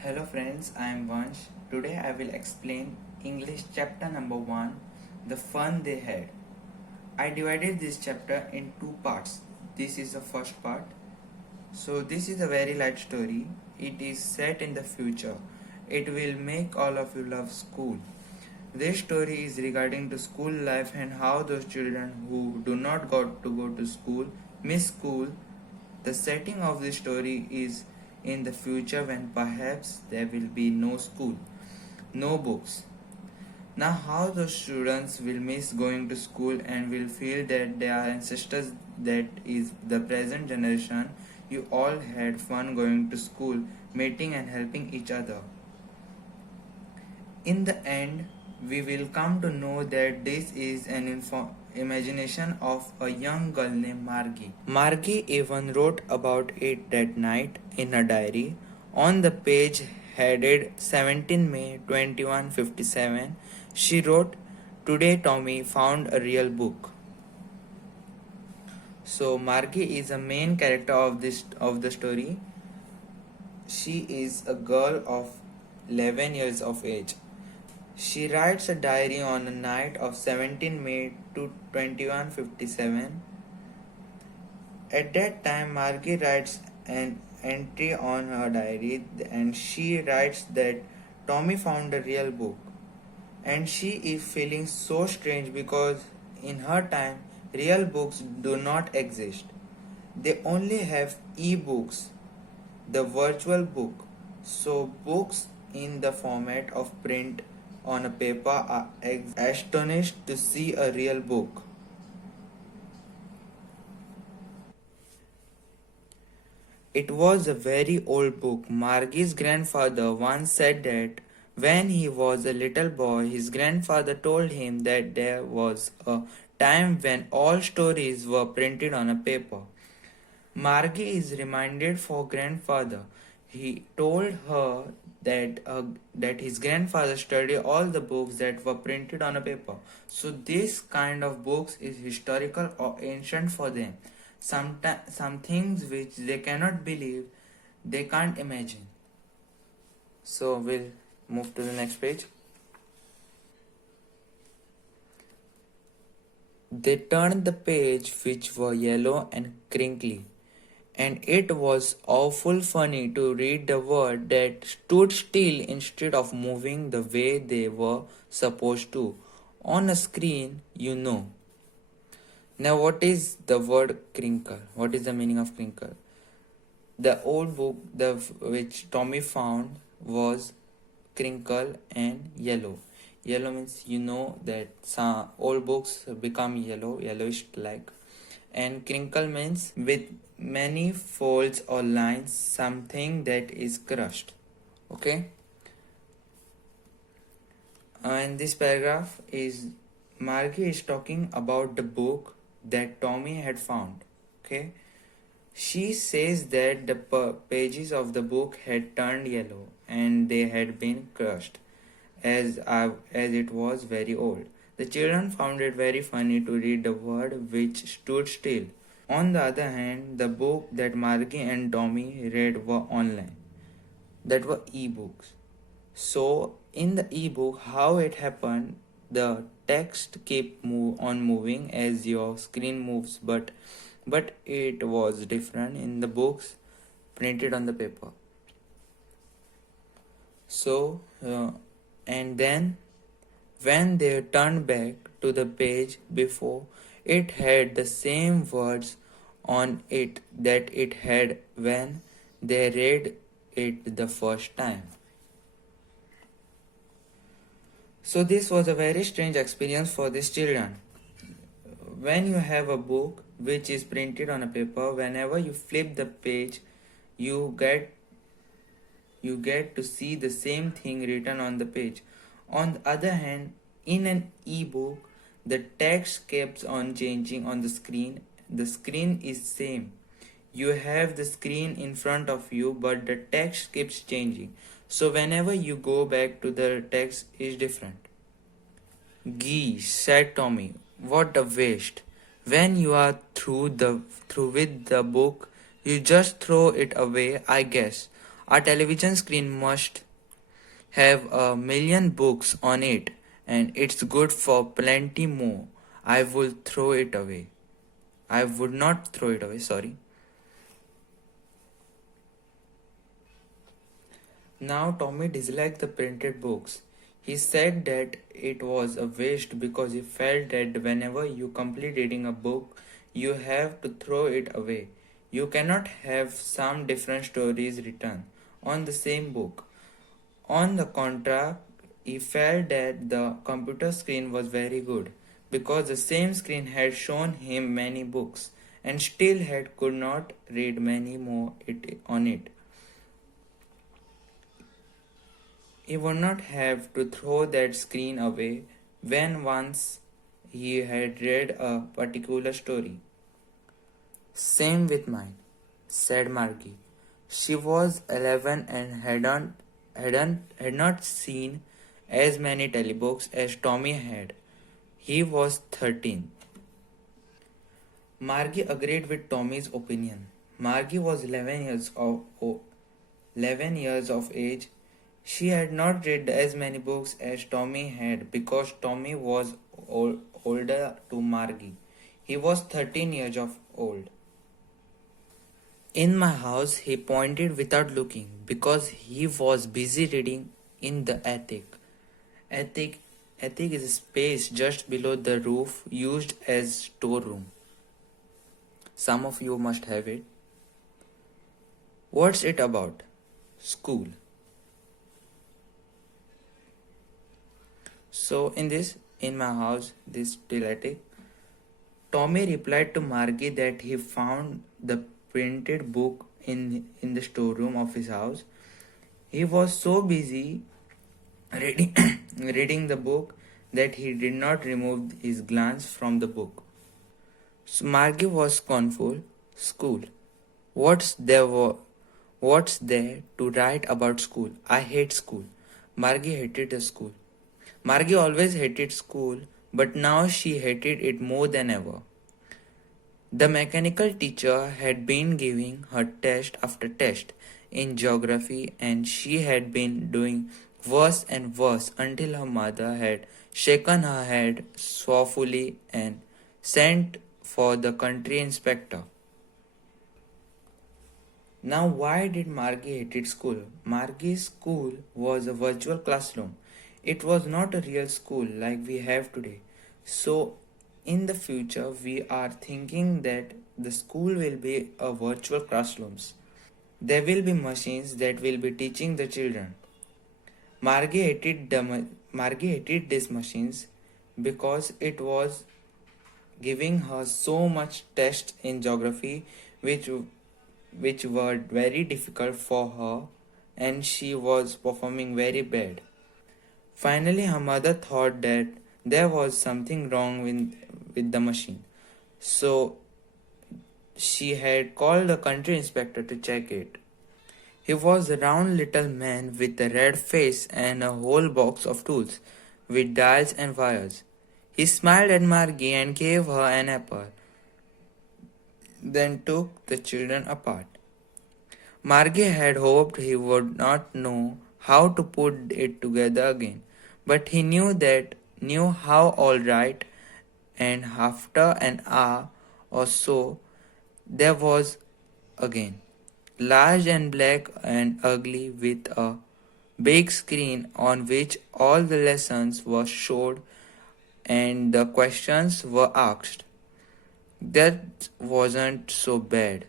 Hello friends, I am Vansh. Today I will explain English chapter number 1, the fun they had. I divided this chapter in two parts. This is the first part. So this is a very light story. It is set in the future. It will make all of you love school. This story is regarding to school life and how those children who do not got to go to school miss school. The setting of the story is in the future when perhaps there will be no school, no books. Now, how the students will miss going to school and will feel that their ancestors, that is the present generation, you all had fun going to school, meeting and helping each other. In the end, we will come to know that this is an imagination of a young girl named Margie. Margie even wrote about it that night in her diary. On the page headed 17 May 2157, she wrote, "Today Tommy found a real book." So Margie is a main character of the story. She is a girl of 11 years of age. She writes a diary on the night of 17 May to 2157. At that time, Margie writes an entry on her diary and she writes that Tommy found a real book. And she is feeling so strange because in her time, real books do not exist. They only have ebooks, the virtual book. So, books in the format of print on a paper are astonished to see a real book. It was a very old book. Margie's grandfather once said that when he was a little boy, his grandfather told him that there was a time when all stories were printed on a paper. Margie is reminded for grandfather. He told her that his grandfather studied all the books that were printed on a paper. So this kind of books is historical or ancient for them. Some things which they cannot believe, they can't imagine. So we'll move to the next page. They turned the page, which were yellow and crinkly, and it was awful funny to read the word that stood still instead of moving the way they were supposed to. On a screen, you know. Now, what is the word crinkle? What is the meaning of crinkle? The old book which Tommy found was crinkle and yellow. Yellow means you know that some old books become yellowish like. And crinkle means with many folds or lines, something that is crushed. Okay? And this paragraph is Margie is talking about the book that Tommy had found. Okay? She says that the pages of the book had turned yellow and they had been crushed as it was very old. The children found it very funny to read the word which stood still. On the other hand, the book that Margie and Tommy read were online. That were ebooks. So in the ebook, how it happened, the text keep on moving as your screen moves, but it was different in the books printed on the paper. So and then when they turned back to the page before, it had the same words on it that it had when they read it the first time. So this was a very strange experience for these children. When you have a book which is printed on a paper, whenever you flip the page, you get to see the same thing written on the page. On the other hand, in an ebook, the text keeps on changing on the screen. The screen is same. You have the screen in front of you, but the text keeps changing. So whenever you go back to the text is different. Gee, said Tommy, what a waste. When you are through with the book, you just throw it away, I guess. A television screen must have a million books on it, and it's good for plenty more. I will throw it away. I would not throw it away, sorry. Now Tommy disliked the printed books. He said that it was a waste because he felt that whenever you complete reading a book, you have to throw it away. You cannot have some different stories written on the same book. On the contrary, he felt that the computer screen was very good because the same screen had shown him many books and still had could not read many more on it. He would not have to throw that screen away when once he had read a particular story. Same with mine, said Margie. She was 11 and had not seen as many telebooks as Tommy had. He was 13. Margie agreed with Tommy's opinion. Margie was 11 years of age. She had not read as many books as Tommy had because Tommy was older to Margie. He was 13 years of old. In my house, he pointed without looking because he was busy reading in the attic. Attic, attic is a space just below the roof used as storeroom. Some of you must have it. What's it about? School. So in my house, this still attic, Tommy replied to Margie that he found the printed book in the storeroom of his house. He was so busy reading, reading the book that he did not remove his glance from the book. So Margie was scornful. School. What's there to write about school? I hate school. Margie hated the school. Margie always hated school, but now she hated it more than ever. The mechanical teacher had been giving her test after test in geography, and she had been doing worse and worse until her mother had shaken her head sorrowfully and sent for the country inspector. Now, why did Margie hate school? Margie's school was a virtual classroom. It was not a real school like we have today. So, in the future, we are thinking that the school will be a virtual classrooms. There will be machines that will be teaching the children. Margie hated these machines because it was giving her so much tests in geography which were very difficult for her and she was performing very bad. Finally, her mother thought that there was something wrong with the machine. So she had called the country inspector to check it. He was a round little man with a red face and a whole box of tools with dials and wires. He smiled at Margie and gave her an apple, then took the children apart. Margie had hoped he would not know how to put it together again, but he knew how all right, and after an hour or so there was again, large and black and ugly with a big screen on which all the lessons were showed and the questions were asked. That wasn't so bad.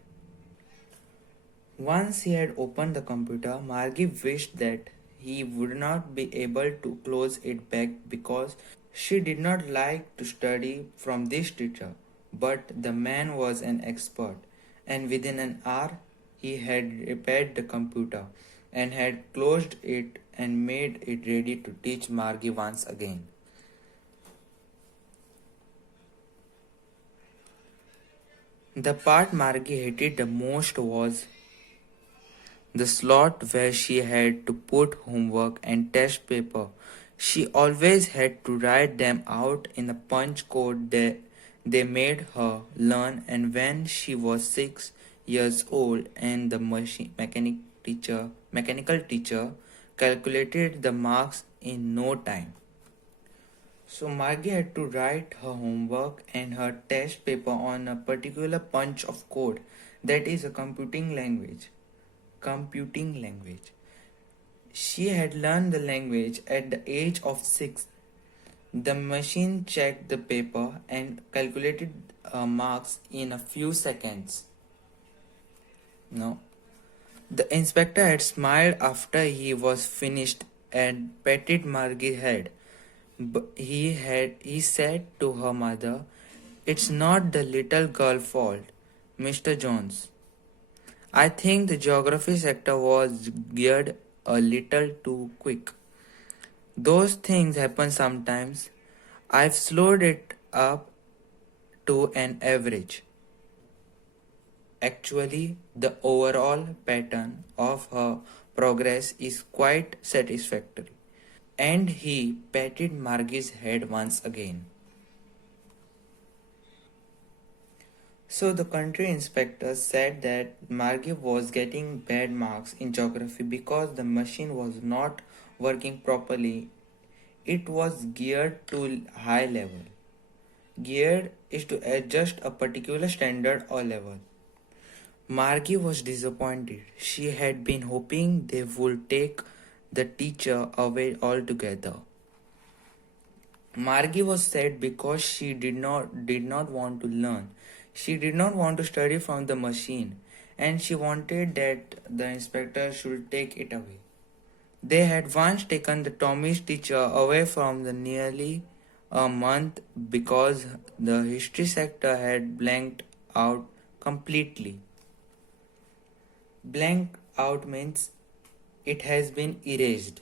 Once he had opened the computer, Margie wished that he would not be able to close it back because she did not like to study from this teacher. But the man was an expert, and within an hour he had repaired the computer and had closed it and made it ready to teach Margie once again. The part Margie hated the most was the slot where she had to put homework and test paper. She always had to write them out in a punch code that they made her learn, and when she was 6 years old and the mechanic teacher mechanical teacher calculated the marks in no time. So Margie had to write her homework and her test paper on a particular punch of code, that is a computing language. Computing language. She had learned the language at the age of 6. The machine checked the paper and calculated marks in a few seconds. No. The inspector had smiled after he was finished and patted Margie's head. He said to her mother, "It's not the little girl's fault, Mr. Jones. I think the geography sector was geared a little too quick. Those things happen sometimes. I've slowed it up to an average." Actually, the overall pattern of her progress is quite satisfactory. And he patted Margie's head once again. So the country inspector said that Margie was getting bad marks in geography because the machine was not working properly. It was geared to high level. Geared is to adjust a particular standard or level. Margie was disappointed. She had been hoping they would take the teacher away altogether. Margie was sad because she did not want to learn. She did not want to study from the machine, and she wanted that the inspector should take it away. They had once taken the Tommy's teacher away from the nearly a month because the history sector had blanked out completely. Blank out means it has been erased.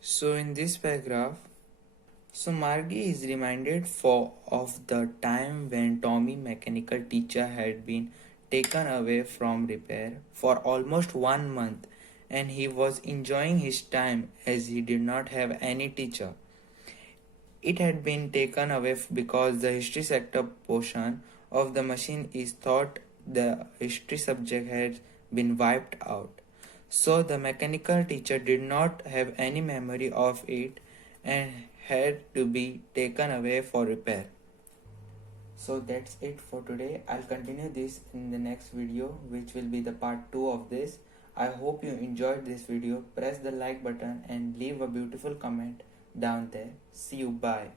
So in this paragraph, Margie is reminded of the time when Tommy mechanical teacher had been taken away from repair for almost 1 month, and he was enjoying his time as he did not have any teacher. It had been taken away because the history sector portion of the machine is thought the history subject had been wiped out. So the mechanical teacher did not have any memory of it and had to be taken away for repair. So that's it for today. I'll continue this in the next video, which will be the part 2 of this. I hope you enjoyed this video. Press the like button and leave a beautiful comment down there. See you. Bye.